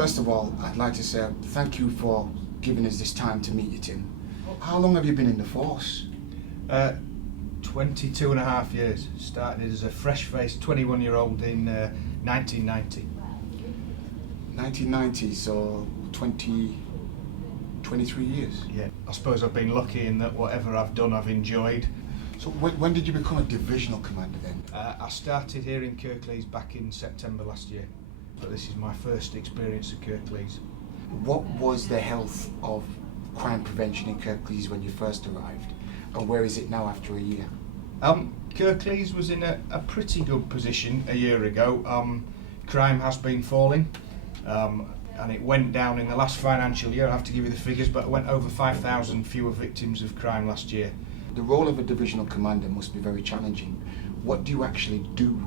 First of all, I'd like to say thank you for giving us this time to meet you, Tim. How long have you been in the force? 22 and a half years. Started as a fresh-faced 21-year-old in 1990. 1990, so 23 years. Yeah, I suppose I've been lucky in that whatever I've done I've enjoyed. So when did you become a divisional commander then? I started here in Kirklees back in September last year, but this is my first experience at Kirklees. What was the health of crime prevention in Kirklees when you first arrived, and where is it now after a year? Kirklees was in a pretty good position a year ago. Crime has been falling, and it went down in the last financial year. I have to give you the figures, but it went over 5,000 fewer victims of crime last year. The role of a divisional commander must be very challenging. What do you actually do?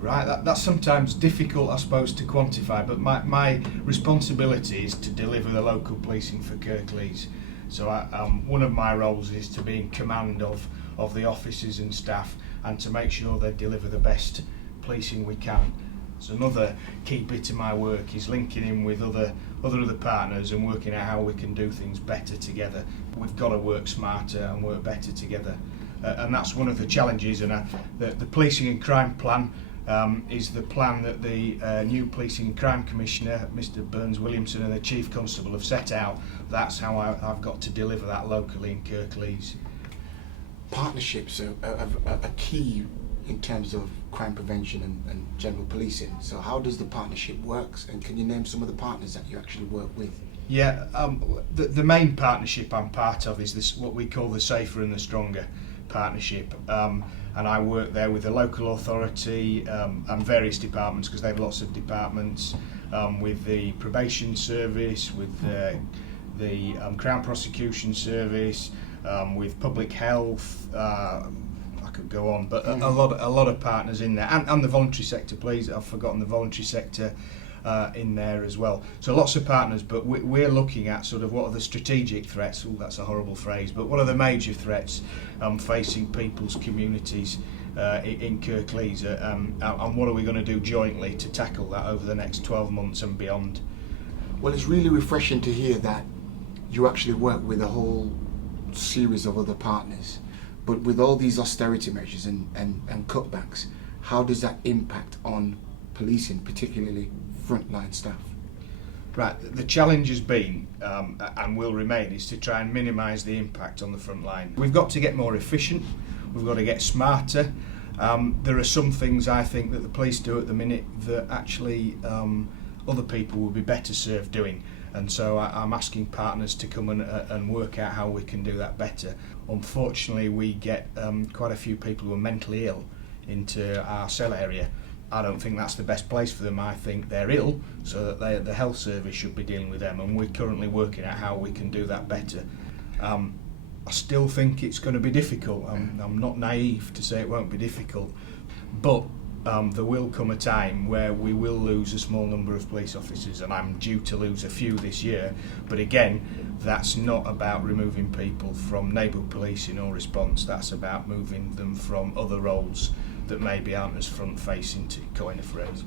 Right, that's sometimes difficult, I suppose, to quantify, but my responsibility is to deliver the local policing for Kirklees. So one of my roles is to be in command of the officers and staff and to make sure they deliver the best policing we can. So another key bit of my work is linking in with other partners and working out how we can do things better together. We've got to work smarter and work better together. And that's one of the challenges, and the Policing and Crime Plan is the plan that the new Policing and Crime Commissioner, Mr Burns-Williamson, and the Chief Constable have set out. That's how I've got to deliver that locally in Kirklees. Partnerships are key in terms of crime prevention and general policing. So how does the partnership work, and can you name some of the partners that you actually work with? Yeah, the main partnership I'm part of is this, what we call the Safer and the Stronger partnership, and I work there with the local authority and various departments, because they have lots of departments, with the probation service, with the Crown Prosecution Service, with public health. I could go on, but a lot of partners in there, and the voluntary sector. Please, I've forgotten the voluntary sector in there as well. So lots of partners, but we're looking at sort of what are the strategic threats. Oh, that's a horrible phrase, but what are the major threats facing people's communities in Kirklees, and what are we going to do jointly to tackle that over the next 12 months and beyond? Well, it's really refreshing to hear that you actually work with a whole series of other partners, but with all these austerity measures and cutbacks, how does that impact on policing, particularly frontline staff? Right, the challenge has been, and will remain, is to try and minimise the impact on the front line. We've got to get more efficient, we've got to get smarter. There are some things I think that the police do at the minute that actually other people will be better served doing. And so I'm asking partners to come and work out how we can do that better. Unfortunately, we get quite a few people who are mentally ill into our cell area. I don't think that's the best place for them. I think they're ill, so that the health service should be dealing with them, and we're currently working out how we can do that better. I still think it's going to be difficult. I'm not naive to say it won't be difficult, but there will come a time where we will lose a small number of police officers, and I'm due to lose a few this year. But again, that's not about removing people from neighbourhood policing or response. That's about moving them from other roles that maybe aren't as front-facing, to coin a phrase.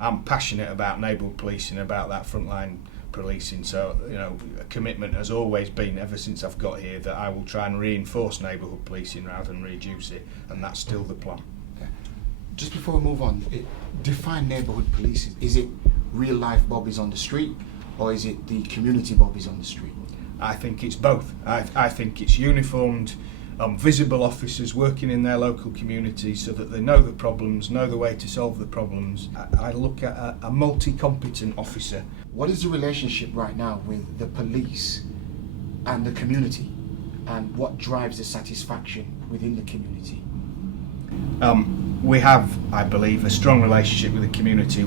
I'm passionate about neighbourhood policing, about that frontline policing. So, a commitment has always been, ever since I've got here, that I will try and reinforce neighbourhood policing rather than reduce it, and that's still the plan. Just before we move on, define neighbourhood policing. Is it real life bobbies on the street, or is it the community bobbies on the street? I think it's both. I think it's uniformed, visible officers working in their local communities so that they know the problems, know the way to solve the problems. I look at a multi-competent officer. What is the relationship right now with the police and the community, and what drives the satisfaction within the community? We have, I believe, a strong relationship with the community.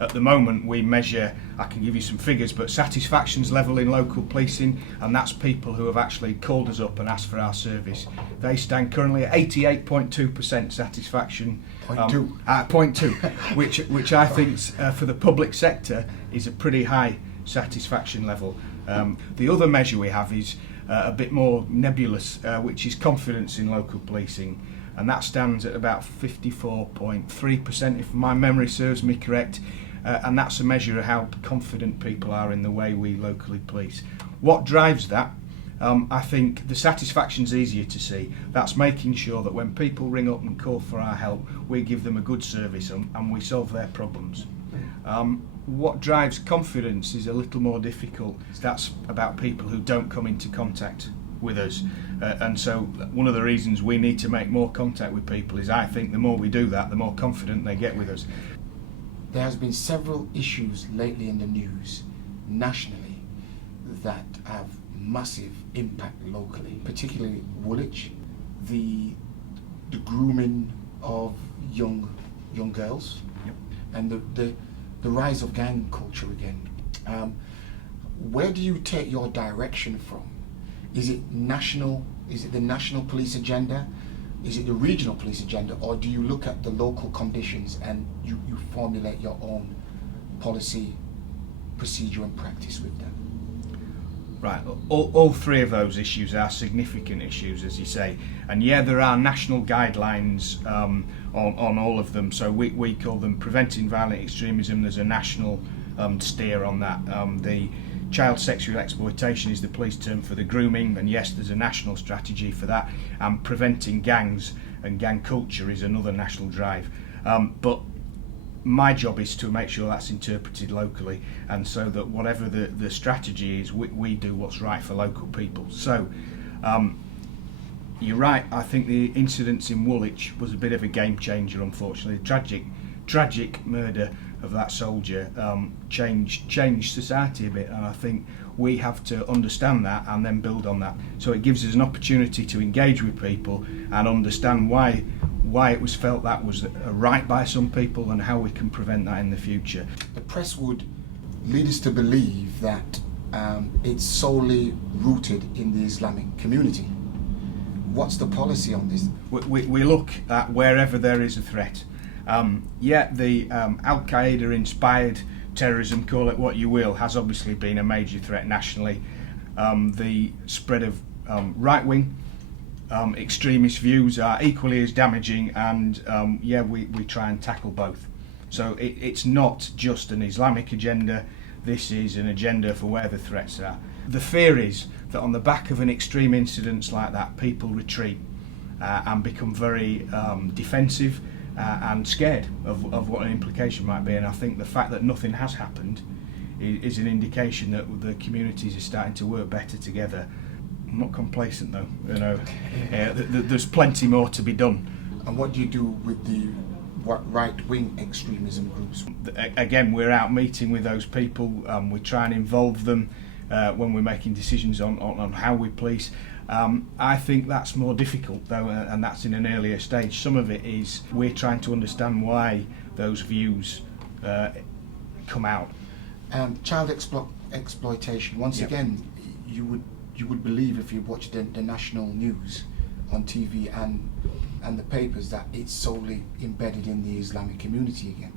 At the moment we measure, I can give you some figures, but satisfaction's level in local policing, and that's people who have actually called us up and asked for our service. They stand currently at 88.2% satisfaction. 0.2, which I think for the public sector is a pretty high satisfaction level. The other measure we have is a bit more nebulous, which is confidence in local policing. And that stands at about 54.3%, if my memory serves me correct. and that's a measure of how confident people are in the way we locally police. What drives that? I think the satisfaction's easier to see. That's making sure that when people ring up and call for our help, we give them a good service and we solve their problems. What drives confidence is a little more difficult. That's about people who don't come into contact with us, and so one of the reasons we need to make more contact with people is I think the more we do that, the more confident they get with us. There has been several issues lately in the news nationally that have massive impact locally, particularly Woolwich, the grooming of young girls, Yep. and the rise of gang culture again. Where do you take your direction from? Is it national? Is it the national police agenda? Is it the regional police agenda? Or do you look at the local conditions and you formulate your own policy, procedure and practice with them? Right, all three of those issues are significant issues, as you say, and yeah, there are national guidelines on all of them, so we call them Preventing Violent Extremism. There's a national steer on that. The child sexual exploitation is the police term for the grooming, and yes, there's a national strategy for that, and preventing gangs and gang culture is another national drive, but my job is to make sure that's interpreted locally, and so that whatever the strategy is, we do what's right for local people. So you're right, I think the incidents in Woolwich was a bit of a game changer, unfortunately. Tragic murder of that soldier changed society a bit, and I think we have to understand that and then build on that. So it gives us an opportunity to engage with people and understand why it was felt that was right by some people and how we can prevent that in the future. The press would lead us to believe that it's solely rooted in the Islamic community. What's the policy on this? We look at wherever there is a threat. The Al-Qaeda inspired terrorism, call it what you will, has obviously been a major threat nationally. The spread of right-wing extremist views are equally as damaging, and we try and tackle both. So it's not just an Islamic agenda, this is an agenda for where the threats are. The fear is that on the back of an extreme incident like that, people retreat and become very defensive and scared of what an implication might be, and I think the fact that nothing has happened is an indication that the communities are starting to work better together. I'm not complacent though, there's plenty more to be done. And what do you do with the right-wing extremism groups? Again, we're out meeting with those people, we try and involve them when we're making decisions on how we police. I think that's more difficult though, and that's in an earlier stage. Some of it is we're trying to understand why those views come out. Child exploitation, once Yep. again, you would believe if you watch the national news on TV and the papers that it's solely embedded in the Islamic community again.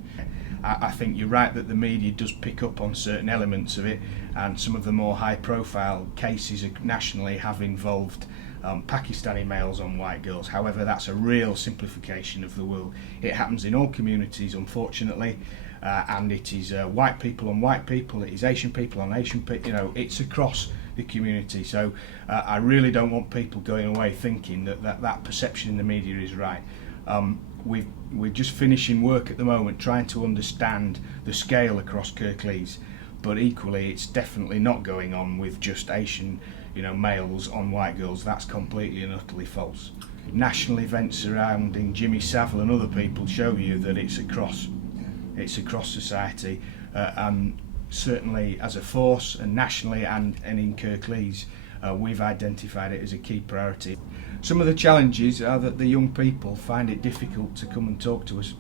I think you're right that the media does pick up on certain elements of it, and some of the more high profile cases nationally have involved Pakistani males on white girls. However, that's a real simplification of the world. It happens in all communities, unfortunately, and it is white people on white people, it is Asian people on Asian people, it's across the community. So I really don't want people going away thinking that perception in the media is right. We're just finishing work at the moment trying to understand the scale across Kirklees, but equally it's definitely not going on with just Asian males on white girls. That's completely and utterly false. National events surrounding Jimmy Savile and other people show you that it's across society, and certainly as a force and nationally and in Kirklees we've identified it as a key priority. Some of the challenges are that the young people find it difficult to come and talk to us.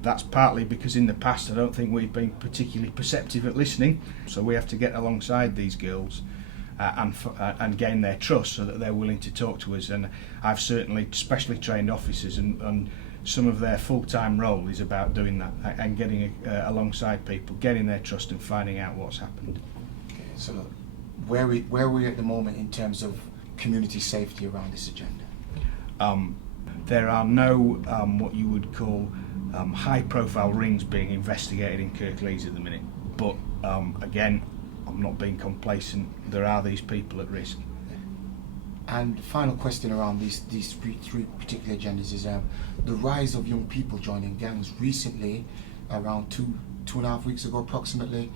That's partly because in the past I don't think we've been particularly perceptive at listening, so we have to get alongside these girls and gain their trust so that they're willing to talk to us. And I've certainly specially trained officers, and some of their full-time role is about doing that and getting alongside people, getting their trust and finding out what's happened. Okay, so where are we at the moment in terms of community safety around this agenda? There are no what you would call high-profile rings being investigated in Kirklees at the minute. But again, I'm not being complacent. There are these people at risk. And final question around these three particular agendas is the rise of young people joining gangs. Recently, around two and a half weeks ago approximately,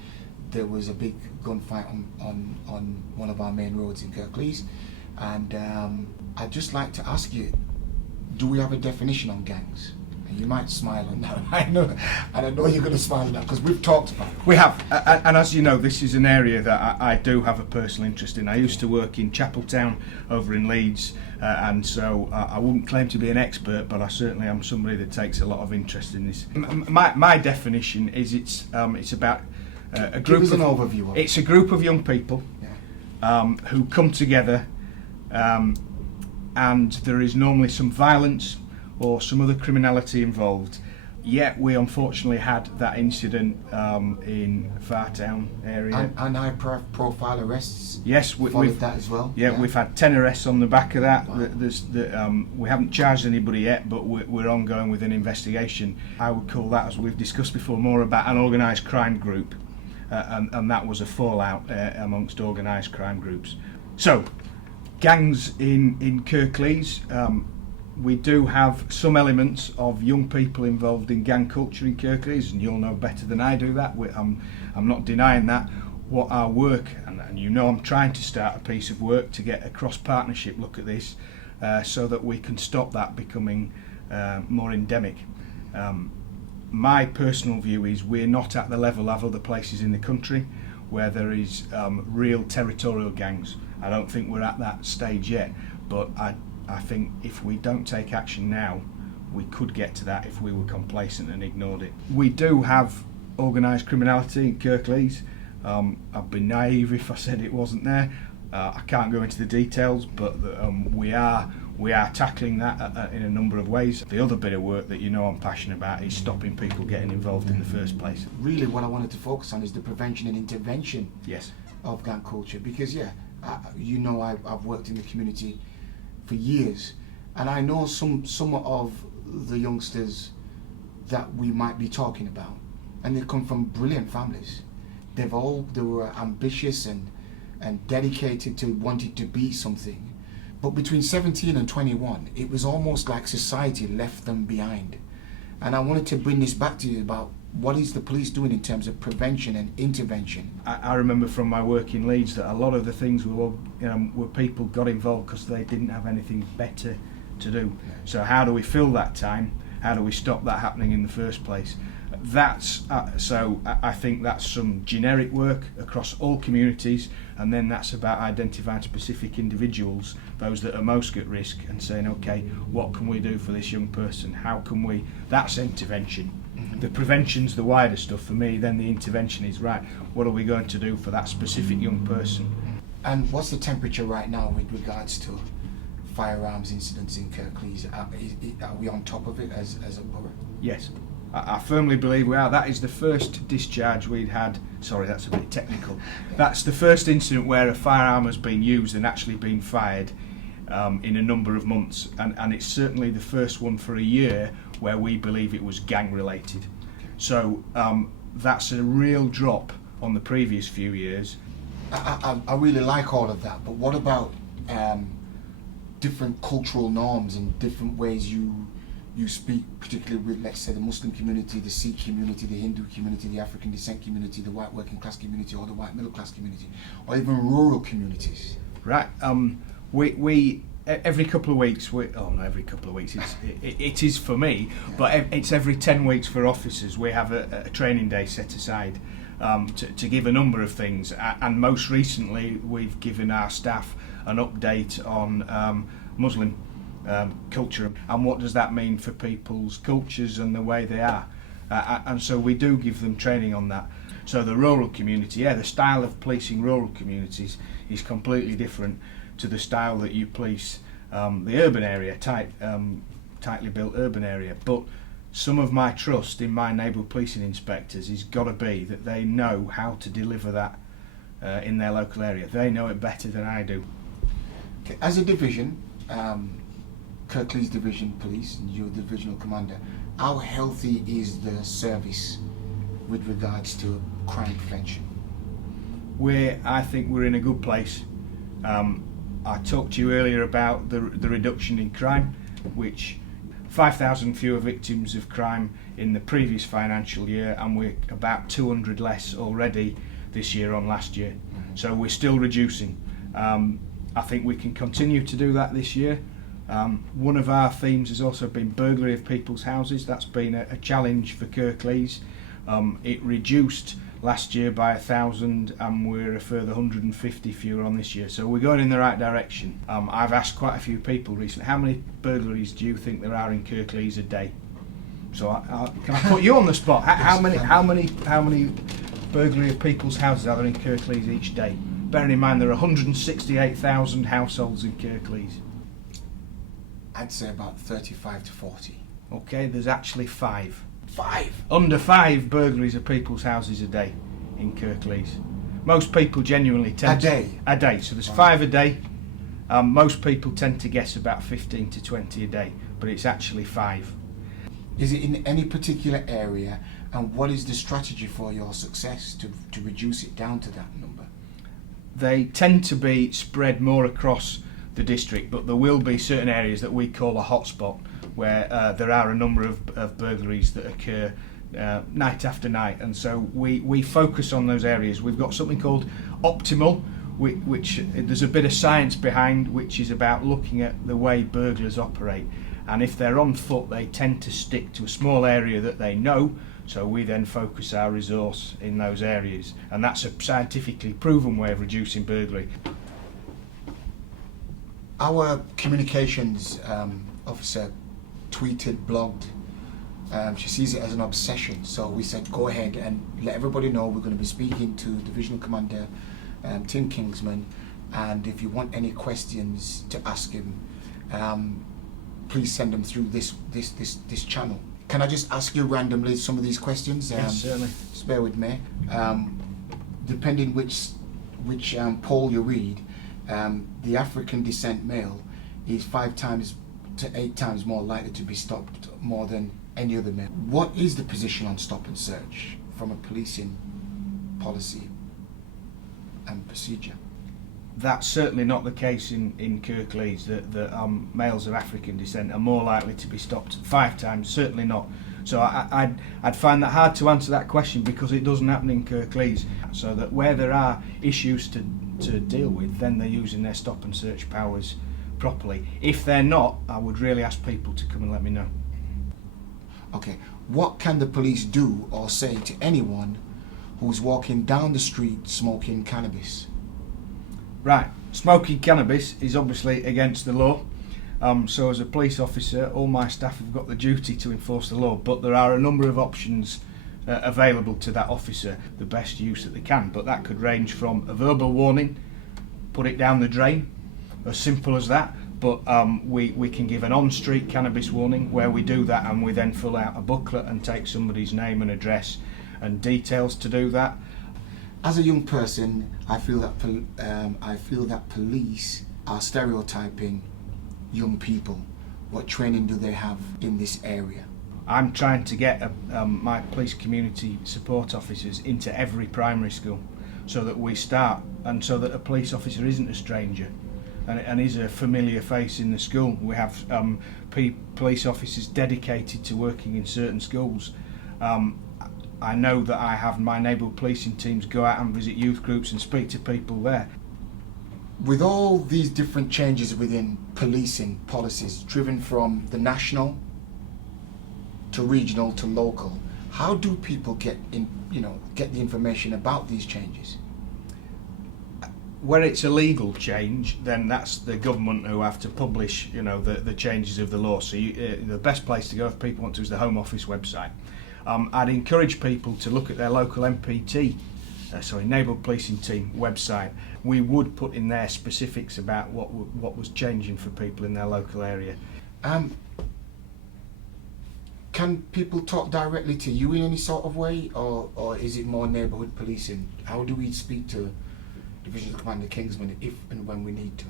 there was a big gunfight on one of our main roads in Kirklees. And I'd just like to ask you, do we have a definition on gangs? And you might smile on that, I know, and I know you're going to smile at that because we've talked about it. We have, and as you know, this is an area that I do have a personal interest in. I used to work in Chapeltown over in Leeds, and so I wouldn't claim to be an expert, but I certainly am somebody that takes a lot of interest in this. My definition is it's about a group. Give us an overview of it. It's a group of young people who come together, and there is normally some violence or some other criminality involved. Yet we unfortunately had that incident in Fartown area. And high-profile arrests. Yes, we've that as well. Yeah, we've had 10 arrests on the back of that. Wow. We haven't charged anybody yet, but we're ongoing with an investigation. I would call that, as we've discussed before, more about an organised crime group, and that was a fallout amongst organised crime groups. So, gangs in Kirklees. We do have some elements of young people involved in gang culture in Kirklees, and you'll know better than I do that. I'm not denying that. What our work, and you know I'm trying to start a piece of work to get a cross-partnership look at this, so that we can stop that becoming more endemic. My personal view is we're not at the level of other places in the country where there is real territorial gangs. I don't think we're at that stage yet, but I think if we don't take action now, we could get to that if we were complacent and ignored it. We do have organised criminality in Kirklees. I'd be naive if I said it wasn't there. I can't go into the details, but we are tackling that in a number of ways. The other bit of work that you know I'm passionate about is stopping people getting involved in the first place. Really what I wanted to focus on is the prevention and intervention Yes. of gang culture, because you know I've worked in the community for years, and I know some of the youngsters that we might be talking about, and they come from brilliant families. They were ambitious and dedicated to wanting to be something, but between 17 and 21 it was almost like society left them behind. And I wanted to bring this back to you about what is the police doing in terms of prevention and intervention. I remember from my work in Leeds that a lot of the things were people got involved because they didn't have anything better to do. So how do we fill that time? How do we stop that happening in the first place? So I think that's some generic work across all communities, and then that's about identifying specific individuals, those that are most at risk, and saying, okay, what can we do for this young person? How can we? That's intervention. Mm-hmm. The prevention's the wider stuff for me, then the intervention is, right, what are we going to do for that specific young person? And what's the temperature right now with regards to firearms incidents in Kirklees? Are we on top of it as a borough? Yes. I firmly believe we are. That is the first discharge we'd had. Sorry, that's a bit technical. That's the first incident where a firearm has been used and actually been fired in a number of months, and it's certainly the first one for a year where we believe it was gang related. So that's a real drop on the previous few years. I really like all of that, but what about different cultural norms and different ways you speak, particularly with, let's say, the Muslim community, the Sikh community, the Hindu community, the African descent community, the white working class community, or the white middle class community, or even rural communities? Right. We every couple of weeks. Not every couple of weeks. It is for me, but it's every 10 weeks for officers. We have a training day set aside to give a number of things, and most recently we've given our staff an update on Muslim culture and what does that mean for people's cultures and the way they are, and so we do give them training on that. So the rural community, the style of policing rural communities is completely different to the style that you police the urban area, tightly built urban area. But some of my trust in my neighbourhood policing inspectors has got to be that they know how to deliver that in their local area. They know it better than I do. Okay. As a division, Kirklees Division Police, and you're the Divisional Commander, How healthy is the service with regards to crime prevention? I think we're in a good place. I talked to you earlier about the reduction in crime, which 5,000 fewer victims of crime in the previous financial year, and we're about 200 less already this year on last year. So we're still reducing. I think we can continue to do that this year. One of our themes has also been burglary of people's houses. That's been a challenge for Kirklees. It reduced last year by 1,000, and we're a further 150 fewer on this year. So we're going in the right direction. I've asked quite a few people recently, how many burglaries do you think there are in Kirklees a day? So can I put you on the spot? How many burglary of people's houses are there in Kirklees each day? Bearing in mind there are 168,000 households in Kirklees. I'd say about 35 to 40. Okay, there's actually 5. 5? Under 5 burglaries of people's houses a day in Kirklees. Most people genuinely tend A day? So there's 5 a day. Most people tend to guess about 15 to 20 a day, but it's actually 5. Is it in any particular area, and what is the strategy for your success to reduce it down to that number? They tend to be spread more across the district, but there will be certain areas that we call a hotspot where there are a number of burglaries that occur night after night, and so we focus on those areas. We've got something called Optimal, which there's a bit of science behind, which is about looking at the way burglars operate, and if they're on foot they tend to stick to a small area that they know, so we then focus our resource in those areas, and that's a scientifically proven way of reducing burglary. Our communications officer tweeted, blogged. She sees it as an obsession, so we said go ahead and let everybody know we're going to be speaking to Divisional Commander Tim Kingsman, and if you want any questions to ask him, please send them through this channel. Can I just ask you randomly some of these questions? Yes, certainly. Just bear with me. Depending which poll you read, the African descent male is 5 times to 8 times more likely to be stopped more than any other male. What is the position on stop and search from a policing policy and procedure? That's certainly not the case in Kirklees, that males of African descent are more likely to be stopped 5 times, certainly not. So I'd find that hard to answer that question because it doesn't happen in Kirklees. So that where there are issues to deal with, then they're using their stop and search powers properly. If they're not, I would really ask people to come and let me know. Okay, what can the police do or say to anyone who's walking down the street smoking cannabis? Right, smoking cannabis is obviously against the law. So as a police officer, all my staff have got the duty to enforce the law, but there are a number of options available to that officer, the best use that they can. But that could range from a verbal warning, put it down the drain, as simple as that. But we can give an on-street cannabis warning where we do that, and we then fill out a booklet and take somebody's name and address and details to do that. As a young person, I feel that police are stereotyping young people. What training do they have in this area? I'm trying to get my police community support officers into every primary school, so that we start, and so that a police officer isn't a stranger and is a familiar face in the school. We have police officers dedicated to working in certain schools. I know that I have my neighbourhood policing teams go out and visit youth groups and speak to people there. With all these different changes within policing policies, driven from the national to regional to local, how do people get the information about these changes? Where it's a legal change, then that's the government who have to publish, the changes of the law. So the best place to go if people want to is the Home Office website. I'd encourage people to look at their local neighbourhood policing team website. We would put in there specifics about what was changing for people in their local area. Can people talk directly to you in any sort of way, or is it more neighbourhood policing? How do we speak to Divisional Commander Kingsman if and when we need to?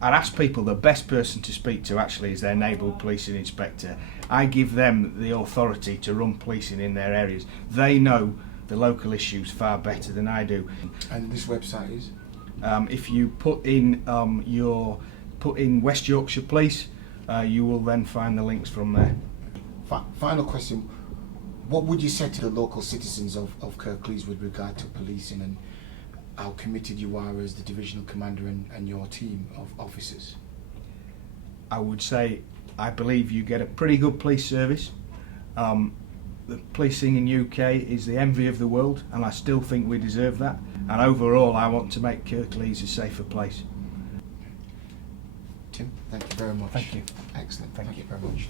I'd ask people the best person to speak to actually is their neighbourhood policing inspector. I give them the authority to run policing in their areas. They know the local issues far better than I do. And this website is? If you put in West Yorkshire Police, you will then find the links from there. Final question. What would you say to the local citizens of Kirklees with regard to policing and how committed you are as the Divisional Commander and your team of officers? I would say I believe you get a pretty good police service. The policing in UK is the envy of the world, and I still think we deserve that. And overall, I want to make Kirklees a safer place. Tim, thank you very much. Thank you. Excellent. Thank you very much.